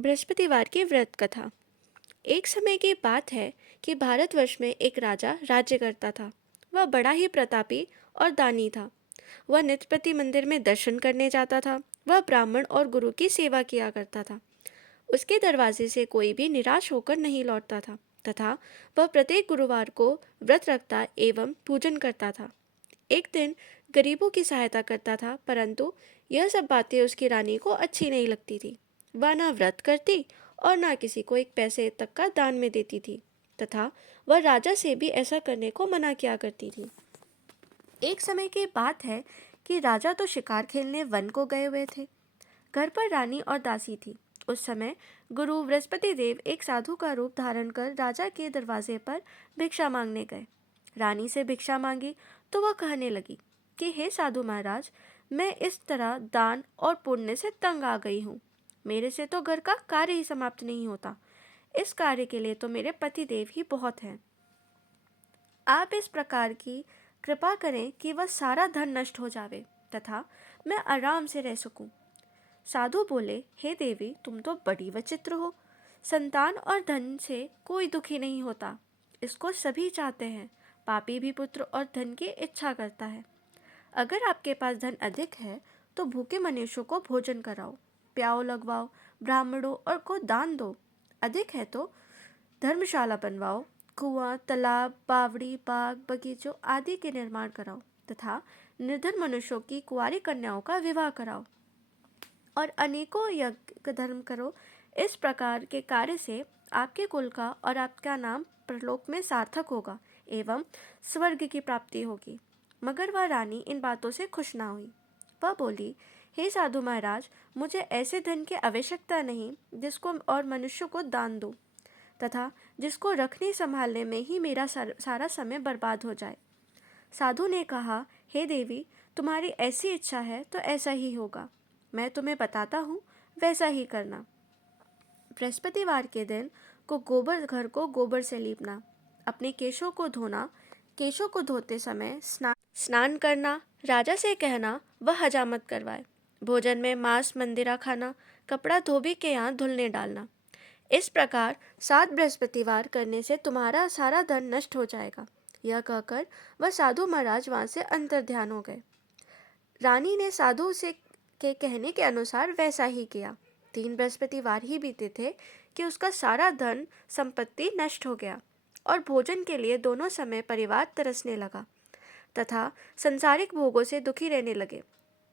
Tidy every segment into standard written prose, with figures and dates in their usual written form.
बृहस्पतिवार की व्रत कथा। एक समय की बात है कि भारतवर्ष में एक राजा राज्य करता था। वह बड़ा ही प्रतापी और दानी था। वह नित्य प्रति मंदिर में दर्शन करने जाता था। वह ब्राह्मण और गुरु की सेवा किया करता था। उसके दरवाजे से कोई भी निराश होकर नहीं लौटता था तथा वह प्रत्येक गुरुवार को व्रत रखता एवं पूजन करता था। एक दिन गरीबों की सहायता करता था, परंतु यह सब बातें उसकी रानी को अच्छी नहीं लगती थी। वह ना व्रत करती और ना किसी को एक पैसे तक का दान में देती थी तथा वह राजा से भी ऐसा करने को मना किया करती थी। एक समय की बात है कि राजा तो शिकार खेलने वन को गए हुए थे। घर पर रानी और दासी थी। उस समय गुरु बृहस्पति देव एक साधु का रूप धारण कर राजा के दरवाजे पर भिक्षा मांगने गए। रानी से भिक्षा मांगी तो वह कहने लगी कि हे साधु महाराज, मैं इस तरह दान और पुण्य से तंग आ गई हूँ। मेरे से तो घर का कार्य ही समाप्त नहीं होता। इस कार्य के लिए तो मेरे पति देव ही बहुत हैं। आप इस प्रकार की कृपा करें कि वह सारा धन नष्ट हो जावे तथा मैं आराम से रह सकूं। साधु बोले, हे देवी, तुम तो बड़ी विचित्र हो। संतान और धन से कोई दुखी नहीं होता, इसको सभी चाहते हैं। पापी भी पुत्र और धन की इच्छा करता है। अगर आपके पास धन अधिक है तो भूखे मनुष्यों को भोजन कराओ, प्याऊ लगवाओ, ब्राह्मणों और को दान दो। अधिक है तो धर्मशाला बनवाओ, कुआं, तालाब, बावड़ी, बाग, बगीचों आदि के निर्माण कराओ तथा निर्धन मनुष्यों की कुंवारी कन्याओं का विवाह कराओ और अनेकों यज्ञ धर्म करो। इस प्रकार के कार्य से आपके कुल का और आपका नाम परलोक में सार्थक होगा एवं स्वर्ग की प्राप्ति होगी। मगर वह रानी इन बातों से खुश ना हुई। वह बोली, हे साधु महाराज, मुझे ऐसे धन की आवश्यकता नहीं जिसको और मनुष्य को दान दूं तथा जिसको रखने संभालने में ही मेरा सारा समय बर्बाद हो जाए। साधु ने कहा, हे देवी, तुम्हारी ऐसी इच्छा है तो ऐसा ही होगा। मैं तुम्हें बताता हूँ, वैसा ही करना। बृहस्पतिवार के दिन को गोबर घर को गोबर से लीपना, अपने केशों को धोना, केशों को धोते समय स्नान करना, राजा से कहना वह हजामत करवाए, भोजन में मांस मंदिरा खाना, कपड़ा धोबी के यहाँ धुलने डालना। इस प्रकार 7 बृहस्पतिवार करने से तुम्हारा सारा धन नष्ट हो जाएगा। यह कहकर वह साधु महाराज वहां से अंतर ध्यान हो गए। रानी ने साधु से के कहने के अनुसार वैसा ही किया। 3 बृहस्पतिवार ही बीते थे कि उसका सारा धन संपत्ति नष्ट हो गया और भोजन के लिए दोनों समय परिवार तरसने लगा तथा संसारिक भोगों से दुखी रहने लगे।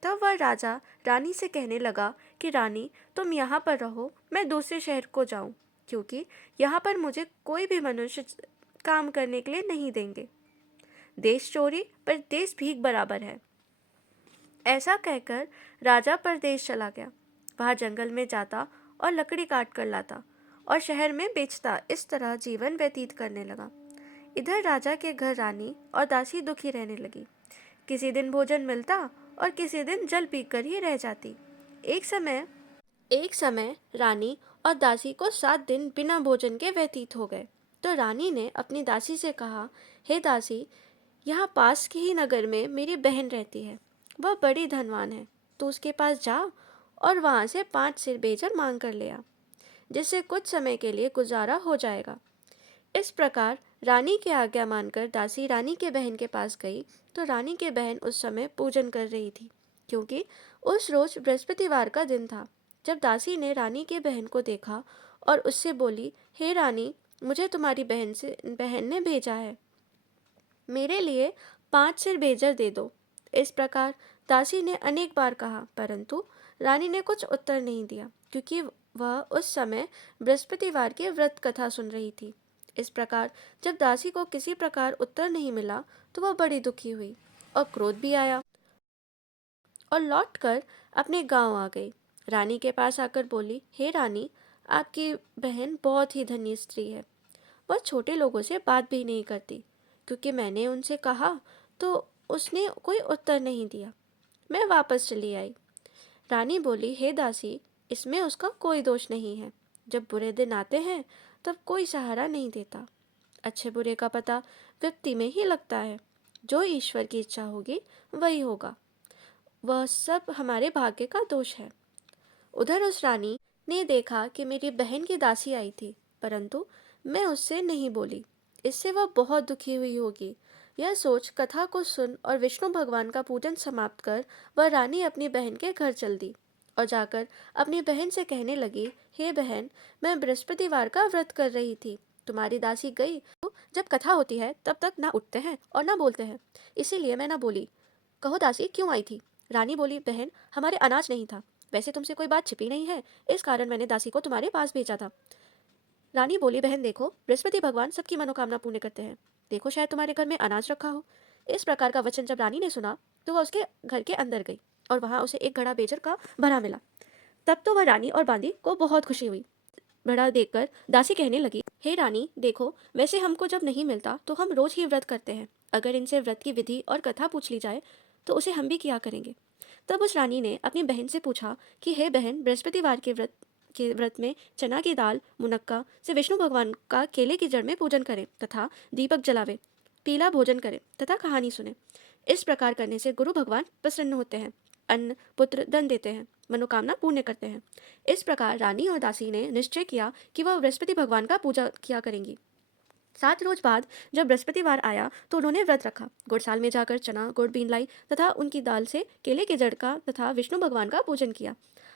तब वह राजा रानी से कहने लगा कि रानी, तुम यहाँ पर रहो, मैं दूसरे शहर को जाऊँ, क्योंकि यहाँ पर मुझे कोई भी मनुष्य काम करने के लिए नहीं देंगे। देश चोरी पर देश भीख बराबर है। ऐसा कहकर राजा परदेश चला गया। वहाँ जंगल में जाता और लकड़ी काट कर लाता और शहर में बेचता। इस तरह जीवन व्यतीत करने लगा। इधर राजा के घर रानी और दासी दुखी रहने लगी। किसी दिन भोजन मिलता और किसी दिन जल पीकर ही रह जाती। एक समय रानी और दासी को 7 दिन बिना भोजन के व्यतीत हो गए। तो रानी ने अपनी दासी से कहा, हे दासी, यहाँ पास के ही नगर में मेरी बहन रहती है। वह बड़ी धनवान है। तो उसके पास जा और वहाँ से 5 सिर बेजर मांग कर ले आ, जिससे कुछ समय के लिए गुजारा हो जाएगा। इस प्रकार रानी की आज्ञा मानकर दासी रानी के बहन के पास गई। तो रानी के बहन उस समय पूजन कर रही थी, क्योंकि उस रोज बृहस्पतिवार का दिन था। जब दासी ने रानी के बहन को देखा और उससे बोली, हे रानी, मुझे तुम्हारी बहन ने भेजा है, मेरे लिए 5 सिर बेजर दे दो। इस प्रकार दासी ने अनेक बार कहा, परंतु रानी ने कुछ उत्तर नहीं दिया, क्योंकि वह उस समय बृहस्पतिवार की व्रत कथा सुन रही थी। इस प्रकार जब दासी को किसी प्रकार उत्तर नहीं मिला तो वह बड़ी दुखी हुई और क्रोध भी आया और लौटकर अपने गांव आ गई। रानी के पास आकर बोली, हे रानी, आपकी बहन बहुत ही धनी स्त्री है। वह छोटे लोगों से बात भी नहीं करती, क्योंकि मैंने उनसे कहा तो उसने कोई उत्तर नहीं दिया। मैं वापस चली आई। रानी बोली, हे दासी, इसमें उसका कोई दोष नहीं है। जब बुरे दिन आते हैं तब कोई सहारा नहीं देता। अच्छे बुरे का पता व्यक्ति में ही लगता है। जो ईश्वर की इच्छा होगी वही होगा। वह सब हमारे भाग्य का दोष है। उधर उस रानी ने देखा कि मेरी बहन की दासी आई थी, परंतु मैं उससे नहीं बोली। इससे वह बहुत दुखी हुई होगी। यह सोच कथा को सुन और विष्णु भगवान का पूजन समाप्त कर वह रानी अपनी बहन के घर चल दी और जाकर अपनी बहन से कहने लगी, हे बहन, मैं बृहस्पतिवार का व्रत कर रही थी। तुम्हारी दासी गई तो जब कथा होती है तब तक ना उठते हैं और ना बोलते हैं, इसीलिए मैं ना बोली। कहो दासी क्यों आई थी? रानी बोली, बहन, हमारे अनाज नहीं था। वैसे तुमसे कोई बात छिपी नहीं है, इस कारण मैंने दासी को तुम्हारे पास भेजा था। रानी बोली, बहन देखो, बृहस्पति भगवान सबकी मनोकामना पूर्ण करते हैं। देखो, शायद तुम्हारे घर में अनाज रखा हो। इस प्रकार का वचन जब रानी ने सुना तो वह उसके घर के अंदर गई और वहां उसे एक घड़ा बेजर का भरा मिला। तब तो वह रानी और बांदी को बहुत खुशी हुई। घड़ा देखकर दासी कहने लगी, हे रानी देखो, वैसे हमको जब नहीं मिलता तो हम रोज ही व्रत करते हैं। अगर इनसे व्रत की विधि और कथा पूछ ली जाए तो उसे हम भी किया करेंगे। तब उस रानी ने अपनी बहन से पूछा कि हे बहन, बृहस्पतिवार के व्रत में चना की दाल मुनक्का से विष्णु भगवान का केले की जड़ में पूजन करें तथा दीपक जलावे, पीला भोजन करें तथा कहानी सुने। इस प्रकार करने से गुरु भगवान प्रसन्न होते हैं, अन्न पुत्र धन देते हैं, मनोकामना पूर्ण करते हैं। इस प्रकार रानी और दासी ने निश्चय किया कि वह बृहस्पति भगवान का पूजा किया करेंगी। 7 रोज बाद जब बृहस्पतिवार आया तो उन्होंने व्रत रखा, गुड़साल में जाकर चना गुड़ बीन लाई तथा उनकी दाल से केले के जड़ का तथा विष्णु भगवान का पूजन किया।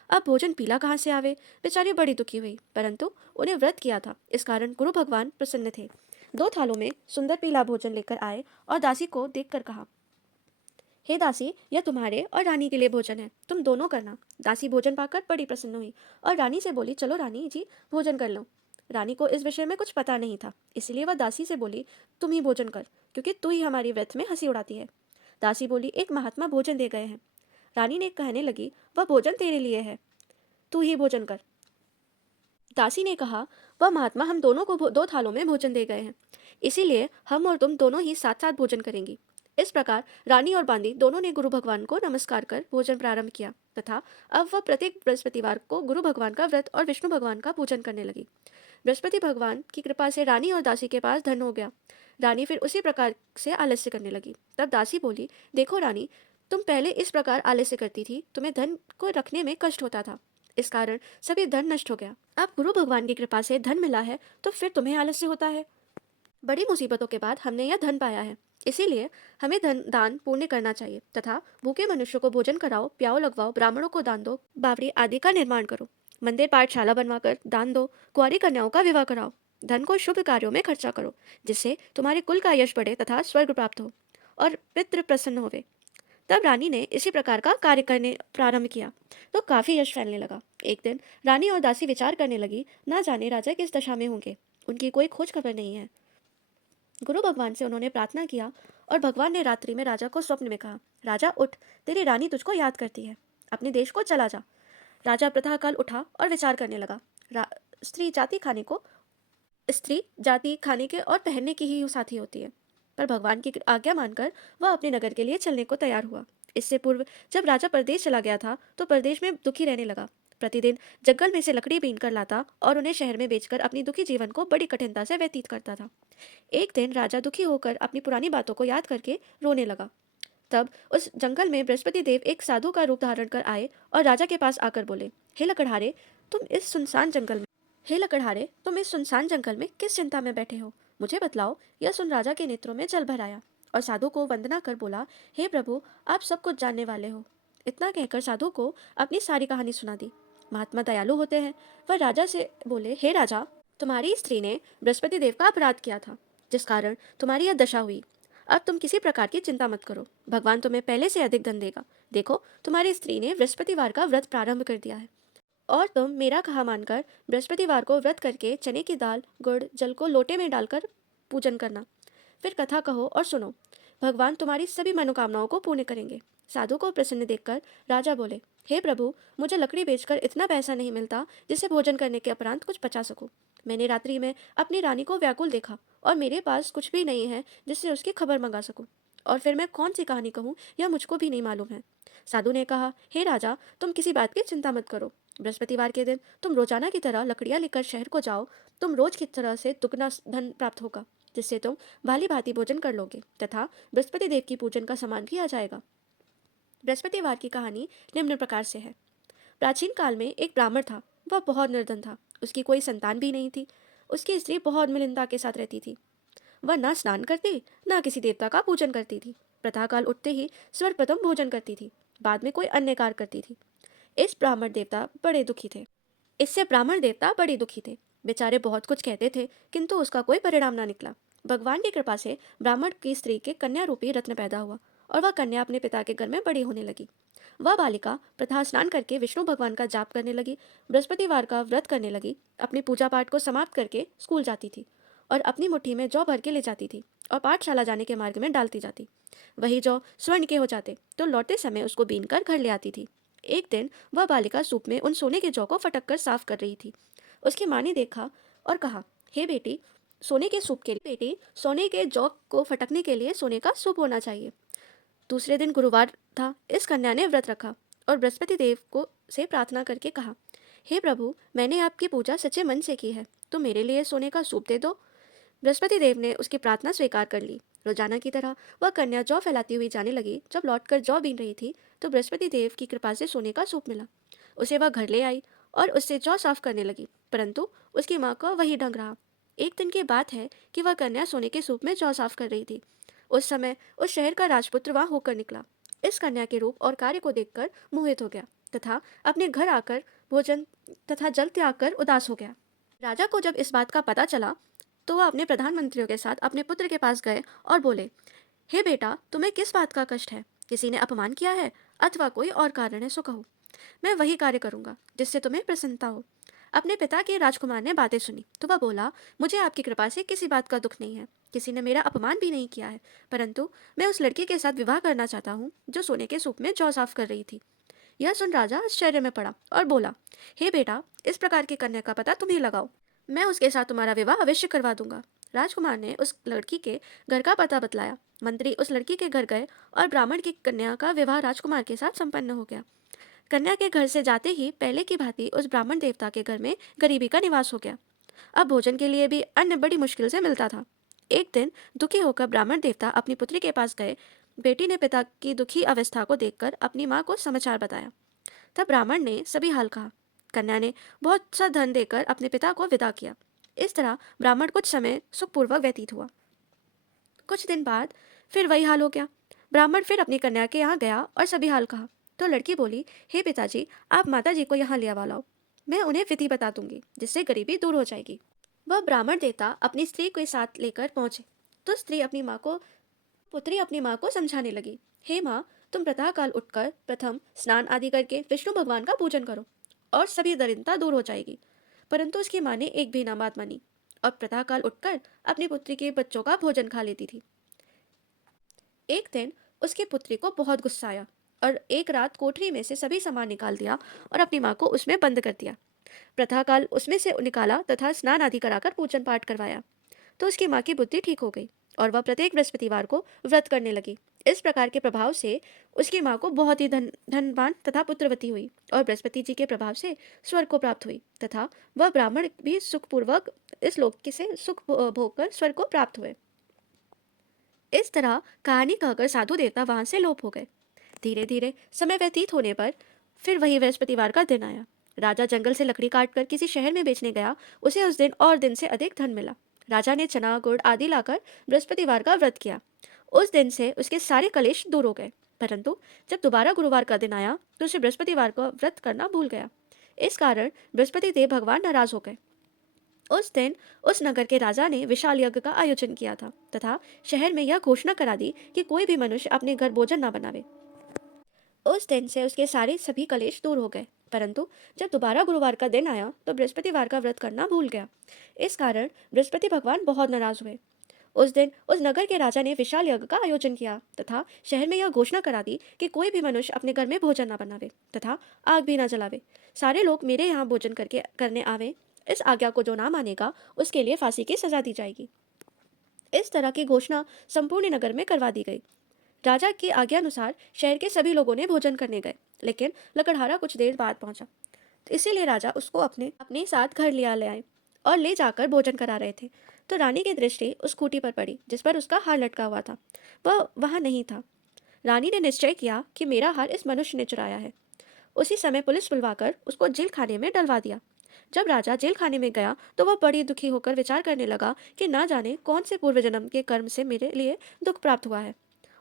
अब भोजन पीला कहाँ से आवे? बेचारी बड़ी दुखी हुई, परंतु उन्हें व्रत किया था, इस कारण गुरु भगवान प्रसन्न थे। 2 थालों में सुंदर पीला भोजन लेकर आए और दासी को देखकर कहा, हे दासी, यह तुम्हारे और रानी के लिए भोजन है, तुम दोनों करना। दासी भोजन पाकर बड़ी प्रसन्न हुई और रानी से बोली, चलो रानी जी, भोजन कर लो। रानी को इस विषय में कुछ पता नहीं था, इसलिए वह दासी से बोली, तुम ही भोजन कर, क्योंकि तू ही हमारी व्रत में हंसी उड़ाती है। दासी बोली, एक महात्मा भोजन दे गए हैं। रानी ने कहने लगी, वह भोजन तेरे लिए है, तू ही भोजन कर। दासी ने कहा, वह महात्मा हम दोनों को 2 थालों में भोजन दे गए हैं, इसीलिए हम और तुम दोनों ही साथ साथ भोजन करेंगी। इस प्रकार रानी और बांदी दोनों ने गुरु भगवान को नमस्कार कर भोजन प्रारंभ किया तथा अब वह प्रत्येक बृहस्पतिवार को गुरु भगवान का व्रत और विष्णु भगवान का पूजन करने लगी। बृहस्पति भगवान की कृपा से रानी और दासी के पास धन हो गया। रानी फिर उसी प्रकार से आलस्य करने लगी। तब दासी बोली, देखो रानी, तुम पहले इस प्रकार आलस्य करती थी, तुम्हें धन को रखने में कष्ट होता था, इस कारण सभी धन नष्ट हो गया। अब गुरु भगवान की कृपा से धन मिला है तो फिर तुम्हें आलस्य होता है। बड़ी मुसीबतों के बाद हमने यह धन पाया है, इसीलिए हमें धन दान पुण्य करना चाहिए तथा भूखे मनुष्य को भोजन कराओ, प्याऊ लगवाओ, ब्राह्मणों को दान दो, बावड़ी आदि का निर्माण करो, मंदिर पाठशाला बनवाकर दान दो, कुंवारी कन्याओं का विवाह कराओ। धन को शुभ कार्यों में खर्चा करो, जिससे तुम्हारे कुल का यश बढ़े तथा स्वर्ग प्राप्त हो और पितृ प्रसन्न होवे। तब रानी ने इसी प्रकार का कार्य करने प्रारंभ किया तो काफी यश फैलने लगा। एक दिन रानी और दासी विचार करने लगी, ना जाने राजा किस दशा में होंगे, उनकी कोई खोज खबर नहीं है। गुरु भगवान से उन्होंने प्रार्थना किया और भगवान ने रात्रि में राजा को स्वप्न में कहा, राजा उठ, तेरी रानी तुझको याद करती है, अपने देश को चला जा। राजा प्रातःकाल उठा और विचार करने लगा। स्त्री जाति खाने को स्त्री जाति खाने के और पहनने की ही साथी होती है, पर भगवान की आज्ञा मानकर वह अपने नगर के लिए चलने को तैयार हुआ। इससे पूर्व जब राजा परदेश चला गया था तो परदेश में दुखी रहने लगा। प्रतिदिन जंगल में से लकड़ी बीन कर लाता और उन्हें शहर में बेचकर अपनी दुखी जीवन को बड़ी कठिनता से व्यतीत करता था। एक दिन राजा दुखी होकर अपनी पुरानी बातों को याद करके रोने लगा। तब उस जंगल में बृहस्पति देव एक साधु का रूप धारण कर आए और राजा के पास आकर बोले, हे लकड़हारे, तुम इस सुनसान जंगल में हे लकड़हारे, तुम इस सुनसान जंगल में किस चिंता में बैठे हो, मुझे बतलाओ। यह सुन राजा के नेत्रों में जल भर आया और साधु को वंदना कर बोला, हे प्रभु, आप सब कुछ जानने वाले हो। इतना कहकर साधु को अपनी सारी कहानी सुना दी। महात्मा दयालु होते हैं। वह राजा से बोले, हे राजा, तुम्हारी स्त्री ने बृहस्पति देव का अपराध किया था, जिस कारण तुम्हारी यह दशा हुई। अब तुम किसी प्रकार की चिंता मत करो, भगवान तुम्हें पहले से अधिक धन देगा। देखो, तुम्हारी स्त्री ने बृहस्पतिवार का व्रत प्रारंभ कर दिया है और तुम मेरा कहा मानकर बृहस्पतिवार को व्रत करके चने की दाल गुड़ जल को लोटे में डालकर पूजन करना। फिर कथा कहो और सुनो, भगवान तुम्हारी सभी मनोकामनाओं को पूर्ण करेंगे। साधु को प्रसन्न देखकर राजा बोले, हे प्रभु, मुझे लकड़ी बेचकर इतना पैसा नहीं मिलता जिससे भोजन करने के उपरांत कुछ बचा सकूं। मैंने रात्रि में अपनी रानी को व्याकुल देखा और मेरे पास कुछ भी नहीं है जिससे उसकी खबर मंगा सकूं, और फिर मैं कौन सी कहानी कहूँ यह मुझको भी नहीं मालूम है। साधु ने कहा, हे राजा, तुम किसी बात की चिंता मत करो। बृहस्पतिवार के दिन तुम रोजाना की तरह लकड़ियां लेकर शहर को जाओ, तुम रोज की तरह से दुगना धन प्राप्त होगा, जिससे तुम भाली भांति भोजन कर लोगे तथा बृहस्पति देव की पूजन का सामान भी आ जाएगा। बृहस्पतिवार की कहानी निम्न प्रकार से है। प्राचीन काल में एक ब्राह्मण था। वह बहुत निर्धन था, उसकी कोई संतान भी नहीं थी। उसकी स्त्री बहुत मिलिंदा के साथ रहती थी। वह न स्नान करती, न किसी देवता का पूजन करती थी। प्रातःकाल उठते ही सर्वप्रथम भोजन करती थी, बाद में कोई अन्य कार्य करती थी। इस ब्राह्मण देवता बड़े दुखी थे। इससे ब्राह्मण देवता बड़े दुखी थे। बेचारे बहुत कुछ कहते थे, किंतु उसका कोई परिणाम ना निकला। भगवान की कृपा से ब्राह्मण की स्त्री के कन्या रूपी रत्न पैदा हुआ और वह कन्या अपने पिता के घर में बड़ी होने लगी। वह बालिका प्रथा स्नान करके विष्णु भगवान का जाप करने लगी, बृहस्पतिवार का व्रत करने लगी, अपनी पूजा पाठ को समाप्त करके स्कूल जाती थी और अपनी मुट्ठी में जौ भर के ले जाती थी और पाठशाला जाने के मार्ग में डालती जाती। वही जौ स्वर्ण के हो जाते तो लौटते समय उसको बीन कर घर ले आती थी। एक दिन वह बालिका सूप में उन सोने के जौ को फटक कर साफ कर रही थी। उसकी माँ ने देखा और कहा, हे बेटी, सोने के सूप के लिए बेटी सोने के जौ को फटकने के लिए सोने का सूप होना चाहिए। दूसरे दिन गुरुवार था। इस कन्या ने व्रत रखा और बृहस्पति देव को से प्रार्थना करके कहा, हे प्रभु, मैंने आपकी पूजा सच्चे मन से की है, तो मेरे लिए सोने का सूप दे दो। बृहस्पति देव ने उसकी प्रार्थना स्वीकार कर ली। रोजाना की तरह वह कन्या जौ फैलाती हुई जाने लगी। जब लौटकर जौ बीन रही थी तो बृहस्पति देव की कृपा से सोने का सूप मिला। उसे वह घर ले आई और उससे जौ साफ करने लगी, परंतु उसकी माँ का वही ढंग रहा। एक दिन की बात है कि वह कन्या सोने के सूप में जौ साफ कर रही थी। उस समय उस शहर का राजपुत्र वहां होकर निकला। इस कन्या के रूप और कार्य को देखकर मोहित हो गया तथा अपने घर आकर भोजन तथा जल त्याग कर उदास हो गया। राजा को जब इस बात का पता चला तो वह अपने प्रधानमंत्रियों के साथ अपने पुत्र के पास गए और बोले, हे बेटा, तुम्हें किस बात का कष्ट है? किसी ने अपमान किया है अथवा कोई और कारण है सो कहो। मैं वही कार्य करूंगा जिससे तुम्हें प्रसन्नता हो। अपने पिता के राजकुमार ने बातें सुनी तो वह बोला, मुझे आपकी कृपा से किसी बात का दुख नहीं है, किसी ने मेरा अपमान भी नहीं किया है, परंतु मैं उस लड़की के साथ विवाह करना चाहता हूँ जो सोने के सूप में जौ साफ कर रही थी। यह सुन राजा आश्चर्य में पड़ा और बोला, हे बेटा, इस प्रकार की कन्या का पता तुम ही लगाओ, मैं उसके साथ तुम्हारा विवाह अवश्य करवा दूंगा। राजकुमार ने उस लड़की के घर का पता बतलाया। मंत्री उस लड़की के घर गए और ब्राह्मण की कन्या का विवाह राजकुमार के साथ संपन्न हो गया। कन्या के घर से जाते ही पहले की भांति उस ब्राह्मण देवता के घर में गरीबी का निवास हो गया। अब भोजन के लिए भी अन्न बड़ी मुश्किल से मिलता था। एक दिन दुखी होकर ब्राह्मण देवता अपनी पुत्री के पास गए। बेटी ने पिता की दुखी अवस्था को देखकर अपनी माँ को समाचार बताया। तब ब्राह्मण ने सभी हाल कहा। कन्या ने बहुत सा धन देकर अपने पिता को विदा किया। इस तरह ब्राह्मण कुछ समय सुखपूर्वक व्यतीत हुआ। कुछ दिन बाद फिर वही हाल हो गया। ब्राह्मण फिर अपनी कन्या के यहाँ गया और सभी हाल कहा। तो लड़की बोली, हे पिताजी, आप माता जी को यहाँ ले आवा लाओ, मैं उन्हें विधि बता दूंगी जिससे गरीबी दूर हो जाएगी। वह ब्राह्मण देवता अपनी स्त्री के साथ लेकर पहुंचे तो पुत्री अपनी माँ को समझाने लगी, हे माँ, तुम प्रातःकाल उठकर प्रथम स्नान आदि करके विष्णु भगवान का पूजन करो और सभी दरिद्रता दूर हो जाएगी। परंतु उसकी माँ ने एक भी ना बात मानी और प्रातःकाल उठकर अपनी पुत्री के बच्चों का भोजन खा लेती थी। एक दिन उसकी पुत्री को बहुत गुस्सा आया और एक रात कोठरी में से सभी सामान निकाल दिया और अपनी माँ को उसमें बंद कर दिया। प्रातःकाल उसमें से निकाला तथा स्नान आदि कराकर पूजन पाठ करवाया तो उसकी माँ की बुद्धि ठीक हो गई और वह प्रत्येक बृहस्पतिवार को व्रत करने लगी। इस प्रकार के प्रभाव से उसकी माँ को बहुत ही धनवान तथा पुत्रवती हुई और बृहस्पति जी के प्रभाव से स्वर्ग को प्राप्त हुई तथा वह ब्राह्मण भी सुखपूर्वक इस लोक से सुख भोग कर स्वर्ग को प्राप्त हुए। इस तरह कहानी कहकर साधु देवता वहां से लोप हो गए। धीरे धीरे समय व्यतीत होने पर फिर वही बृहस्पतिवार का दिन आया। राजा जंगल से लकड़ी काटकर किसी शहर में बेचने गया। उसे उस दिन और दिन से अधिक धन मिला। राजा ने चना गुड़ आदि लाकर बृहस्पतिवार का व्रत किया। उस दिन से उसके सारे कलेश दूर हो गए, परंतु जब दोबारा गुरुवार का दिन आया तो उसे बृहस्पतिवार का व्रत करना भूल गया। इस कारण बृहस्पति देव भगवान नाराज हो गए। उस दिन उस नगर के राजा ने विशाल यज्ञ का आयोजन किया था तथा शहर में यह घोषणा करा दी कि कोई भी मनुष्य अपने घर भोजन न बनावे। उस दिन से उसके सारे सभी कलेश दूर हो गए, परंतु जब दोबारा गुरुवार का दिन आया तो बृहस्पतिवार का व्रत करना भूल गया। इस कारण बृहस्पति भगवान बहुत नाराज हुए। उस दिन उस नगर के राजा ने विशाल यज्ञ का आयोजन किया तथा शहर में यह घोषणा करा दी कि कोई भी मनुष्य अपने घर में भोजन न बनावे तथा आग भी न जलावे। सारे लोग मेरे यहाँ भोजन करने आवे। इस आज्ञा को जो ना मानेगा उसके लिए फांसी की सजा दी जाएगी। इस तरह की घोषणा संपूर्ण नगर में करवा दी गई। राजा की आज्ञा अनुसार शहर के सभी लोगों ने भोजन करने गए, लेकिन लकड़हारा कुछ देर बाद पहुंचा, तो इसीलिए राजा उसको अपने अपने साथ घर ले आए और ले जाकर भोजन करा रहे थे। तो रानी की दृष्टि उस खूंटी पर पड़ी जिस पर उसका हार लटका हुआ था। वह वहां नहीं था। रानी ने निश्चय किया कि मेरा हार इस मनुष्य ने चुराया है। उसी समय पुलिस बुलवाकर उसको जेल खाने में डलवा दिया। जब राजा जेल खाने में गया तो वह बड़ी दुखी होकर विचार करने लगा कि ना जाने कौन से पूर्व जन्म के कर्म से मेरे लिए दुख प्राप्त हुआ है,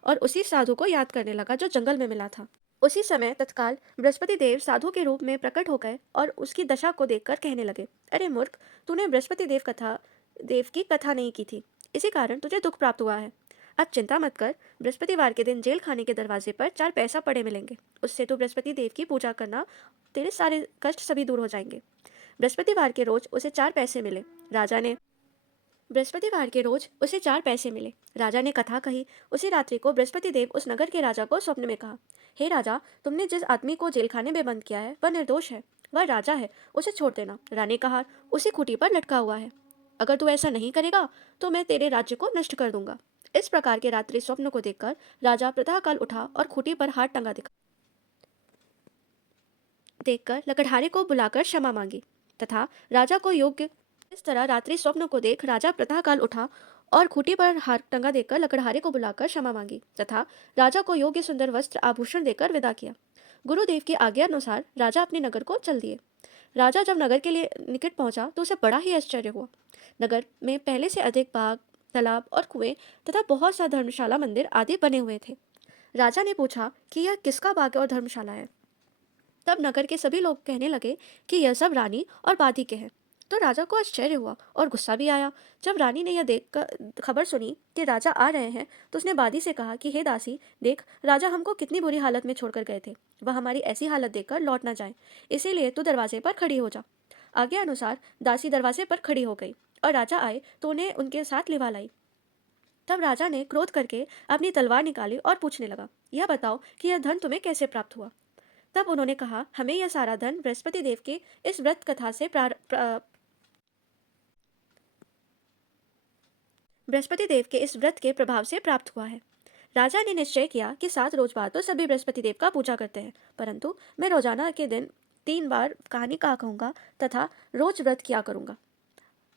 और उसी साधु को याद करने लगा जो जंगल में मिला था। उसी समय तत्काल बृहस्पति देव साधु के रूप में प्रकट हो गए और उसकी दशा को देखकर कहने लगे, अरे मूर्ख, तूने बृहस्पति देव की कथा नहीं की थी, इसी कारण तुझे दुख प्राप्त हुआ है। अब चिंता मत कर, बृहस्पतिवार के दिन जेल खाने के दरवाजे पर 4 पैसा पड़े मिलेंगे, उससे तू बृहस्पति देव की पूजा करना, तेरे सारे कष्ट सभी दूर हो जाएंगे। बृहस्पतिवार के रोज उसे 4 पैसे मिले। राजा ने बृहस्पतिवार के रोज उसे 4 पैसे मिले। राजा ने कथा कही। उसी रात्रि को बृहस्पति देव उस नगर के राजा को स्वप्न में कहा, हे राजा, तुमने जिस आदमी को जेल खाने में बंद किया है वह निर्दोष है, वह राजा है, उसे छोड़ देना। रानी का हार उसी खूंटी पर लटका हुआ है, अगर तू ऐसा नहीं करेगा तो मैं तेरे राज्य को नष्ट कर दूंगा। इस प्रकार के रात्रि स्वप्न को देखकर राजा प्रातःकाल उठा और खूंटी पर हाथ टंगा देखकर लकड़हारे को बुलाकर क्षमा मांगी तथा राजा को योग्य। इस तरह रात्रि स्वप्न को देख राजा प्रातःकाल उठा और खूंटी पर हाथ टंगा देकर लकड़हारे को बुलाकर क्षमा मांगी तथा राजा को योग्य सुंदर वस्त्र आभूषण देकर विदा किया। गुरुदेव की आज्ञा अनुसार राजा अपने नगर को चल दिए। राजा जब नगर के लिए निकट पहुंचा तो उसे बड़ा ही आश्चर्य हुआ। नगर में पहले से अधिक बाग, तालाब और कुएं तथा बहुत सा धर्मशाला, मंदिर आदि बने हुए थे। राजा ने पूछा कि यह किसका बाग और धर्मशाला है। तब नगर के सभी लोग कहने लगे कि यह सब रानी और बादी के हैं। तो राजा को आश्चर्य हुआ और गुस्सा भी आया। जब रानी ने यह देखकर खबर सुनी कि राजा आ रहे हैं तो उसने बादी से कहा कि हे दासी, देख, राजा हमको कितनी बुरी हालत में छोड़कर गए थे, वह हमारी ऐसी हालत देखकर लौट ना जाए, इसीलिए तू दरवाजे पर खड़ी हो जा। आज्ञा अनुसार दासी दरवाजे पर खड़ी हो गई और राजा आए तो उन्हें उनके साथ लिवा लाई। तब राजा ने क्रोध करके अपनी तलवार निकाली और पूछने लगा, यह बताओ कि यह धन तुम्हें कैसे प्राप्त हुआ। तब उन्होंने कहा, हमें यह सारा धन बृहस्पति देव की इस व्रत कथा से बृहस्पति देव के इस व्रत के प्रभाव से प्राप्त हुआ है। राजा ने निश्चय किया कि 7 रोज बाद तो सभी बृहस्पति देव का पूजा करते हैं, परंतु मैं रोजाना के दिन 3 बार कहानी कहा कहूँगा तथा रोज व्रत किया करूँगा।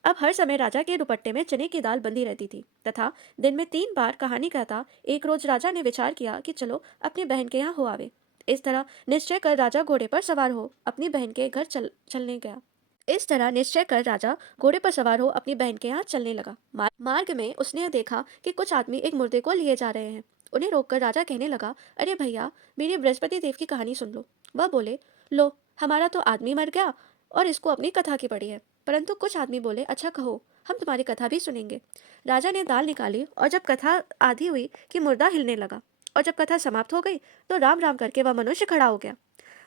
अब हर समय राजा के दुपट्टे में चने की दाल बंधी रहती थी तथा दिन में 3 बार कहानी कहता। एक रोज राजा ने विचार किया कि चलो अपनी बहन के यहाँ हो आवे। इस तरह निश्चय कर राजा घोड़े पर सवार हो अपनी बहन के घर चलने गया। इस तरह निश्चय कर राजा घोड़े पर सवार हो अपनी बहन के यहाँ चलने लगा। मार्ग में उसने देखा कि कुछ आदमी एक मुर्दे को लिए जा रहे हैं। उन्हें रोककर राजा कहने लगा, अरे भैया, मेरी बृहस्पति देव की कहानी सुन लो। वह बोले, लो, हमारा तो आदमी मर गया और इसको अपनी कथा की पड़ी है। परंतु कुछ आदमी बोले, अच्छा कहो, हम तुम्हारी कथा भी सुनेंगे। राजा ने दाल निकाली और जब कथा आधी हुई कि मुर्दा हिलने लगा, और जब कथा समाप्त हो गई तो राम राम करके वह मनुष्य खड़ा हो गया।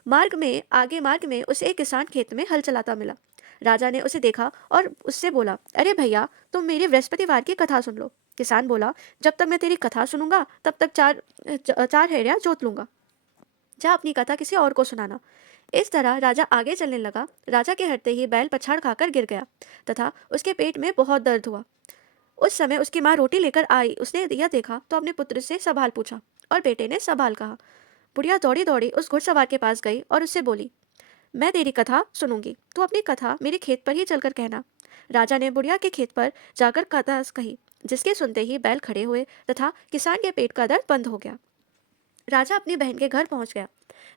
मार्ग में उसे एक किसान खेत में हल चलाता मिला। राजा ने उसे देखा और उससे बोला, अरे भैया, तुम मेरी बृहस्पतिवार की कथा सुन लो। किसान बोला, जब तक मैं तेरी कथा सुनूंगा तब तक 4 हेड़ियां जोत लूंगा। जा अपनी कथा किसी और को सुनाना। इस तरह राजा आगे चलने लगा। राजा के हटते ही बैल पछाड़ खाकर गिर गया तथा उसके पेट में बहुत दर्द हुआ। उस समय उसकी माँ रोटी लेकर आई। उसने यह देखा तो अपने पुत्र से सवाल पूछा और बेटे ने सवाल कहा। बुढ़िया दौड़ी दौड़ी उस घुड़सवार के पास गई और उससे बोली, मैं तेरी कथा सुनूंगी, तू अपनी कथा मेरे खेत पर ही चलकर कहना। राजा ने बुढ़िया के खेत पर जाकर कथा कही, जिसके सुनते ही बैल खड़े हुए तथा किसान के पेट का दर्द बंद हो गया। राजा अपनी बहन के घर पहुंच गया।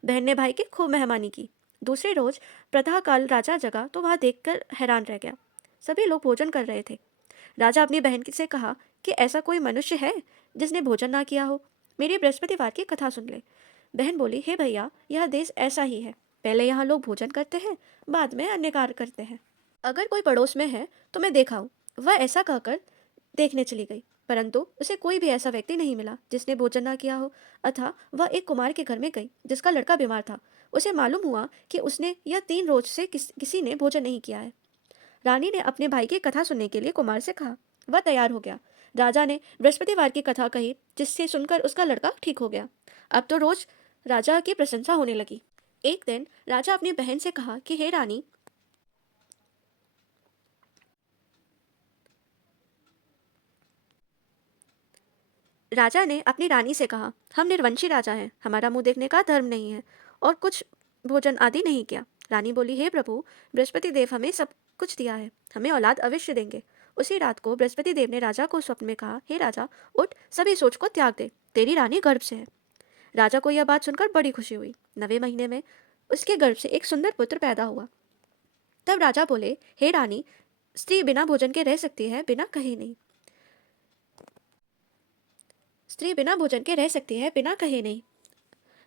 बहन ने भाई की खूब मेहमानी की। दूसरे रोज प्रातःकाल राजा जगा तो वहां देखकर हैरान रह गया। सभी लोग भोजन कर रहे थे। राजा अपनी बहन से कहा कि ऐसा कोई मनुष्य है जिसने भोजन ना किया हो, मेरी बृहस्पतिवार की कथा सुन ले। बहन बोली, हे भैया, यह देश ऐसा ही है, पहले यहाँ लोग भोजन करते हैं, बाद में अन्य कार्य करते हैं। अगर कोई पड़ोस में है तो मैं देखा हूँ। वह ऐसा कहकर देखने चली गई, परंतु उसे कोई भी ऐसा व्यक्ति नहीं मिला जिसने भोजन ना किया हो। अतः वह एक कुमार के घर में गई जिसका लड़का बीमार था। उसे मालूम हुआ कि उसने यह 3 रोज से किसी ने भोजन नहीं किया है। रानी ने अपने भाई की कथा सुनने के लिए कुमार से कहा। वह तैयार हो गया। राजा ने बृहस्पतिवार की कथा कही, जिससे सुनकर उसका लड़का ठीक हो गया। अब तो रोज राजा की प्रशंसा होने लगी। एक दिन राजा अपनी बहन से कहा कि हे रानी, राजा ने अपनी रानी से कहा, हम निर्वंशी राजा हैं, हमारा मुंह देखने का धर्म नहीं है और कुछ भोजन आदि नहीं किया। रानी बोली, हे प्रभु, बृहस्पति देव हमें सब कुछ दिया है, हमें औलाद अवश्य देंगे। उसी रात को बृहस्पति देव ने राजा को स्वप्न में कहा, हे राजा, उठ, सभी सोच को त्याग दे, तेरी रानी गर्भ से है। राजा को यह बात सुनकर बड़ी खुशी हुई। 9वें महीने में उसके गर्भ से एक सुंदर पुत्र पैदा हुआ। तब राजा बोले, हे रानी, स्त्री बिना भोजन के रह सकती है, बिना कहे नहीं। स्त्री बिना भोजन के रह सकती है, बिना कहे नहीं।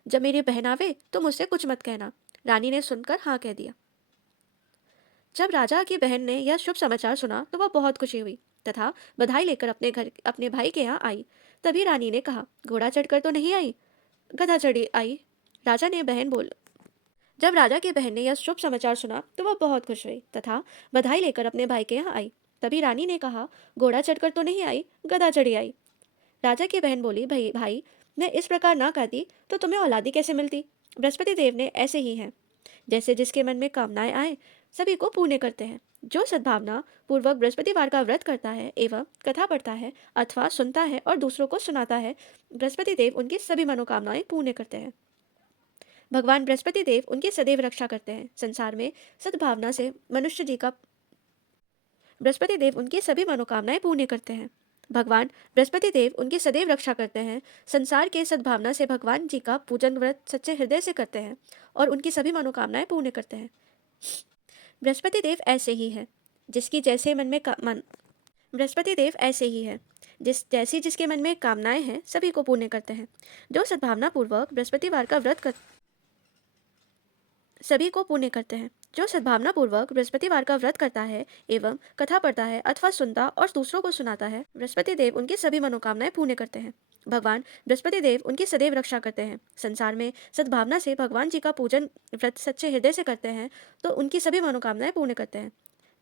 जब मेरी बहन आवे तो मुझसे कुछ मत कहना। रानी ने सुनकर हाँ कह दिया। जब राजा की बहन ने यह शुभ समाचार सुना तो वह बहुत खुशी हुई तथा बधाई लेकर अपने भाई के यहाँ आई। तभी रानी ने कहा, घोड़ा चढ़कर तो नहीं आई, गधा चढ़ी आई। राजा ने बहन बोल जब राजा की बहन ने यह शुभ समाचार सुना तो वह बहुत खुश हुई तथा बधाई लेकर अपने भाई के यहाँ आई। तभी रानी ने कहा, घोड़ा चढ़कर तो नहीं आई, गधा चढ़ी आई। राजा की बहन बोली, भाई भाई, मैं इस प्रकार ना कहती तो तुम्हें औलादी कैसे मिलती। बृहस्पति देव ने ऐसे ही है, जैसे जिसके मन में कामनाएं आए सभी को पूर्ण करते हैं। जो सद्भावना पूर्वक बृहस्पतिवार का व्रत करता है एवं कथा पढ़ता है अथवा सुनता है और दूसरों को सुनाता है, बृहस्पति देव उनकी सभी मनोकामनाएं पूर्ण करते हैं। भगवान बृहस्पति देव उनकी सदैव रक्षा करते हैं। संसार में सद्भावना से मनुष्य जी का बृहस्पति देव उनकी सभी मनोकामनाएं पूर्ण करते हैं। भगवान बृहस्पति देव उनकी सदैव रक्षा करते हैं। संसार के सद्भावना से भगवान जी का पूजन व्रत सच्चे हृदय से करते हैं और उनकी सभी मनोकामनाएं पूर्ण करते हैं। बृहस्पति देव ऐसे ही है, जिसकी जैसे मन में बृहस्पति देव ऐसे ही है, जिसके मन में कामनाएं हैं सभी को पूर्ण करते हैं। जो सद्भावना पूर्वक बृहस्पतिवार का व्रत कर सभी को पुण्य करते हैं। जो सद्भावना पूर्वक बृहस्पतिवार का व्रत करता है एवं कथा पढ़ता है अथवा सुनता और दूसरों को सुनाता है, बृहस्पति देव उनकी सभी मनोकामनाएं पूर्ण करते हैं। भगवान बृहस्पति देव उनकी सदैव रक्षा करते हैं। संसार में सद्भावना से भगवान जी का पूजन व्रत सच्चे हृदय से करते हैं तो उनकी सभी मनोकामनाएं पूर्ण करते हैं।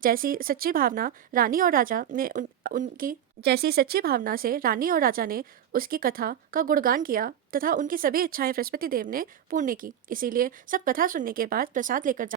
जैसी सच्ची भावना रानी और राजा ने उनकी जैसी सच्ची भावना से रानी और राजा ने उसकी कथा का गुणगान किया तथा उनकी सभी इच्छाएं बृहस्पति देव ने पूर्ण की। इसीलिए सब कथा सुनने के बाद प्रसाद लेकर